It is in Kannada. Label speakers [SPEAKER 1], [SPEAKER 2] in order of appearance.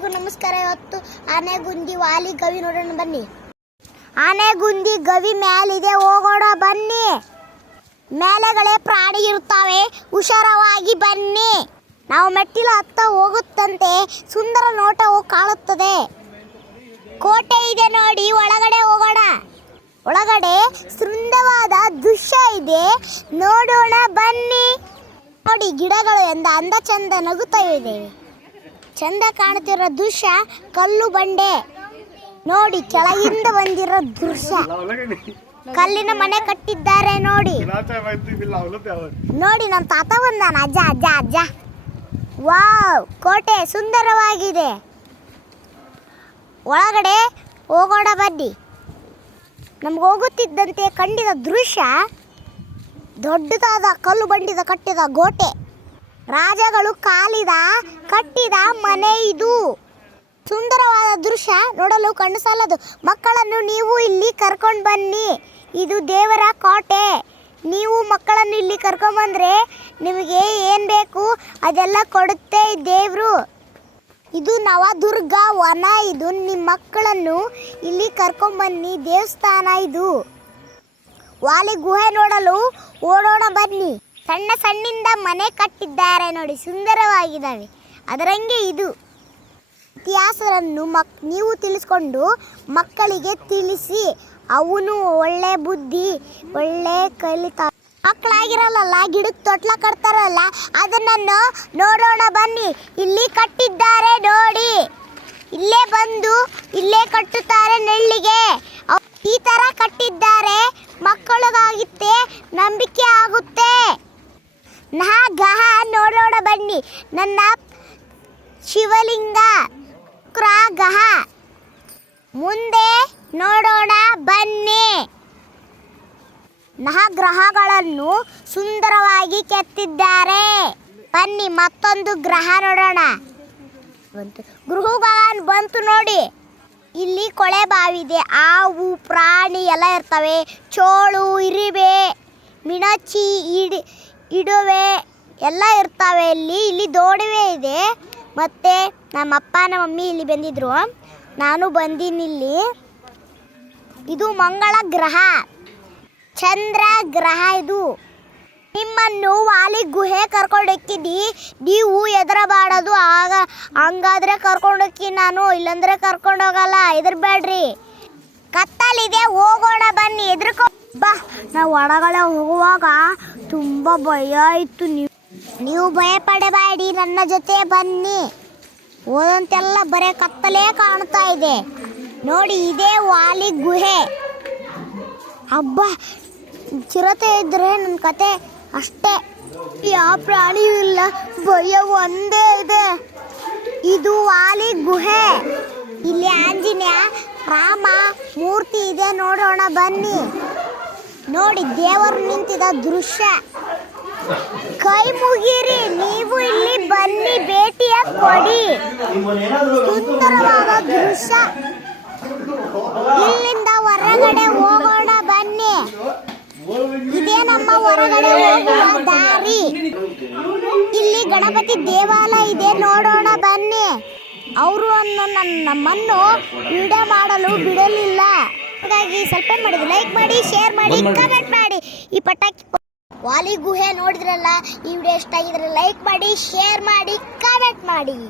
[SPEAKER 1] ಎಲ್ರಿಗೂ ನಮಸ್ಕಾರ. ಇವತ್ತು ಆನೆಗುಂದಿ ವಾಲಿ ಗವಿ ನೋಡೋಣ ಬನ್ನಿ. ಆನೆಗುಂದಿ ಗವಿ ಮೇಲಿದೆ, ಹೋಗೋಣ ಬನ್ನಿ. ಮೇಲೆಗಳೇ ಪ್ರಾಣಿ ಇರುತ್ತವೆ, ಹುಷಾರವಾಗಿ ಬನ್ನಿ. ನಾವು ಮೆಟ್ಟಿಲು ಹತ್ತ ಹೋಗುತ್ತಂತೆ, ಸುಂದರ ನೋಟವು ಕಾಣುತ್ತದೆ. ಕೋಟೆ ಇದೆ ನೋಡಿ, ಒಳಗಡೆ ಹೋಗೋಣ. ಒಳಗಡೆ ಸುಂದರವಾದ ದೃಶ್ಯ ಇದೆ, ನೋಡೋಣ ಬನ್ನಿ. ನೋಡಿ, ಗಿಡಗಳು ಎಂದ ಅಂದ ಚಂದ ನಗುತ್ತಾ ಇದೆ ಚಂದ ಕಾಣುತ್ತಿರೋ ದೃಶ್ಯ ಕಲ್ಲು ಬಂಡೆ. ನೋಡಿ, ಕೆಳಗಿಂದ ಬಂದಿರೋ ದೃಶ್ಯ. ಕಲ್ಲಿನ ಮನೆ ಕಟ್ಟಿದ್ದಾರೆ ನೋಡಿ. ನೋಡಿ ನಮ್ಮ ತಾತ ಬಂದಾನ. ಅಜ್ಜ ಅಜ್ಜ ಅಜ್ಜ ವಾವ್, ಕೋಟೆ ಸುಂದರವಾಗಿದೆ. ಒಳಗಡೆ ಹೋಗೋಣ ಬನ್ನಿ. ನಮ್ಗೆ ಹೋಗುತ್ತಿದ್ದಂತೆ ಕಂಡಿದ ದೃಶ್ಯ ದೊಡ್ಡದಾದ ಕಲ್ಲು ಬಂಡಿದ ಕಟ್ಟಿದ ಗೋಟೆ. ರಾಜಗಳು ಕಾಲಿದ, ಕಟ್ಟಿದ ಮನೆ ಇದು. ಸುಂದರವಾದ ದೃಶ್ಯ ನೋಡಲು ಕಣ್ಣು ಸಾಲದು ಮಕ್ಕಳನ್ನು ನೀವು ಇಲ್ಲಿ ಕರ್ಕೊಂಡು ಬನ್ನಿ. ಇದು ದೇವರ ಕೋಟೆ. ನೀವು ಮಕ್ಕಳನ್ನು ಇಲ್ಲಿ ಕರ್ಕೊಂಬಂದ್ರೆ ನಿಮಗೆ ಏನು ಬೇಕು ಅದೆಲ್ಲ ಕೊಡುತ್ತೆ ದೇವರು. ಇದು ನವದುರ್ಗ ವನ. ಇದು ನಿಮ್ಮ ಮಕ್ಕಳನ್ನು ಇಲ್ಲಿ ಕರ್ಕೊಂಬನ್ನಿ ದೇವಸ್ಥಾನ ಇದು. ವಾಲಿ ಗುಹೆ ನೋಡಲು ಓಡೋಣ ಬನ್ನಿ. ಸಣ್ಣ ಸಣ್ಣಿಂದ ಮನೆ ಕಟ್ಟಿದ್ದಾರೆ ನೋಡಿ, ಸುಂದರವಾಗಿದ್ದಾವೆ. ಅದರಂಗೆ ಇದು. ಇತಿಹಾಸವನ್ನು ಮಕ್, ನೀವು ತಿಳಿಸ್ಕೊಂಡು ಮಕ್ಕಳಿಗೆ ತಿಳಿಸಿ, ಅವನು ಒಳ್ಳೆ ಬುದ್ಧಿ, ಒಳ್ಳೆ ಕಲಿತ ಮಕ್ಕಳಾಗಿರಲ್ಲ ಗಿಡಕ್ಕೆ ತೊಟ್ಲ ಕಟ್ತಾರಲ್ಲ ಅದನ್ನು ನೋಡೋಣ ಬನ್ನಿ. ಇಲ್ಲಿ ಕಟ್ಟಿದ್ದಾರೆ ನೋಡಿ. ಇಲ್ಲೇ ಬಂದು ಇಲ್ಲೇ ಕಟ್ಟುತ್ತಾರೆ ನೆಳ್ಳಿಗೆ. ಈ ತರ ಕಟ್ಟಿದ್ದಾರೆ, ಮಕ್ಕಳಿಗಾಗುತ್ತೆ ನಂಬಿಕೆ ಆಗುತ್ತೆ. ನಹ ಗಹ ನೋಡೋಣ ಬನ್ನಿ. ನನ್ನ ಶಿವಲಿಂಗ ಕ್ರಾಗಹ ಮುಂದೆ ನೋಡೋಣ, ಬನ್ನಿ. ನವಗ್ರಹಗಳನ್ನು ಸುಂದರವಾಗಿ ಕೆತ್ತಿದ್ದಾರೆ. ಬನ್ನಿ, ಮತ್ತೊಂದು ಗ್ರಹ ನೋಡೋಣ. ಬಂತು. ಬಂತು ನೋಡಿ. ಇಲ್ಲಿ ಕೊಳೆ ಬಾವಿದೆ. ಹಾವು ಪ್ರಾಣಿ ಎಲ್ಲ ಇರ್ತವೆ. ಚೋಳು ಇರಿಬೆ ಮಿಣಚಿ, ಇಡಿ ಇಡುವೆ ಎಲ್ಲ ಇರ್ತಾವೆ ಇಲ್ಲಿ. ಇಲ್ಲಿ ದೋಣಿವೆ ಇದೆ. ಮತ್ತು ನಮ್ಮ ಅಪ್ಪ, ನಮ್ಮ ಮಮ್ಮಿ ಇಲ್ಲಿ ಬಂದಿದ್ರು. ನಾನು ಬಂದೀನಿ ಇಲ್ಲಿ. ಇದು ಮಂಗಳ ಗ್ರಹ. ಚಂದ್ರ ಗ್ರಹ ಇದು. ನಿಮ್ಮನ್ನು ವಾಲಿ ಗುಹೆ ಕರ್ಕೊಂಡೋಕ್ಕಿದ್ದಿ ನೀವು ಎದುರಬಾಡೋದು ಆಗ ಹಂಗಾದ್ರೆ ಕರ್ಕೊಂಡೋಕ್ಕಿ ನಾನು. ಇಲ್ಲಂದ್ರೆ ಕರ್ಕೊಂಡೋಗಲ್ಲ ಹೆದರ್ಬೇಡ್ರಿ ಕತ್ತಲಿದೆ. ಹೋಗೋಣ ಬನ್ನಿ. ಎದ್ರಕೊ ಬಾ ನಾವು ಒಳಗಡೆ ಹೋಗುವಾಗ ತುಂಬ ಭಯ ಇತ್ತು ನೀವು ನೀವು ಭಯ ಪಡಬೇಡಿ ನನ್ನ ಜೊತೆ ಬನ್ನಿ. ಹೋದಂತೆಲ್ಲ ಬರೀ ಕತ್ತಲೇ ಕಾಣ್ತಾ ಇದೆ. ನೋಡಿ, ಇದೇ ವಾಲಿ ಗುಹೆ. ಹಬ್ಬ ಚಿರತೆ ಇದ್ರೆ ನನ್ನ ಕತೆ ಅಷ್ಟೇ. ಯಾವ ಪ್ರಾಣಿಯೂ ಇಲ್ಲ, ಭಯ ಒಂದೇ ಇದೆ. ಇದು ವಾಲಿ ಗುಹೆ. ಇಲ್ಲಿ ಆಂಜನೇಯ, ರಾಮ, ಮೂರ್ತಿ ಇದೆ, ನೋಡೋಣ ಬನ್ನಿ. ನೋಡಿ, ದೇವರು ನಿಂತಿದ ದೃಶ್ಯ. ಕೈ ಮುಗಿರಿ, ನೀವು ಇಲ್ಲಿ ಬನ್ನಿ, ಭೇಟಿಯ ಕೊಡಿ. ಸುಂದರವಾದ ದೃಶ್ಯ. ಇಲ್ಲಿಂದ ಹೊರಗಡೆ ಹೋಗೋಣ, ಬನ್ನಿ. ಇದೇ ನಮ್ಮ ಹೊರಗಡೆ ಹೋಗುವ ದಾರಿ. ಇಲ್ಲಿ ಗಣಪತಿ ದೇವಾಲಯ ಇದೆ, ನೋಡೋಣ, ಬನ್ನಿ. ಅವರು ನನ್ನ ನಮ್ಮನ್ನು ವಿಡಿಯೋ ಮಾಡಲು ಬಿಡಲಿಲ್ಲ. ಹಾಗಾಗಿ ಸ್ವಲ್ಪ ಮಾಡಿದ್ರು? ಲೈಕ್ ಮಾಡಿ ಶೇರ್ ಮಾಡಿ ಕಮೆಂಟ್ ಮಾಡಿ. ಈ ಪಟಾಕಿ ವಾಲಿ ಗುಹೆ ನೋಡಿದ್ರಲ್ಲ ಈ ವಿಡಿಯೋ ಇಷ್ಟ ಆಗಿದ್ರೆ ಲೈಕ್ ಮಾಡಿ ಶೇರ್ ಮಾಡಿ ಕಮೆಂಟ್ ಮಾಡಿ.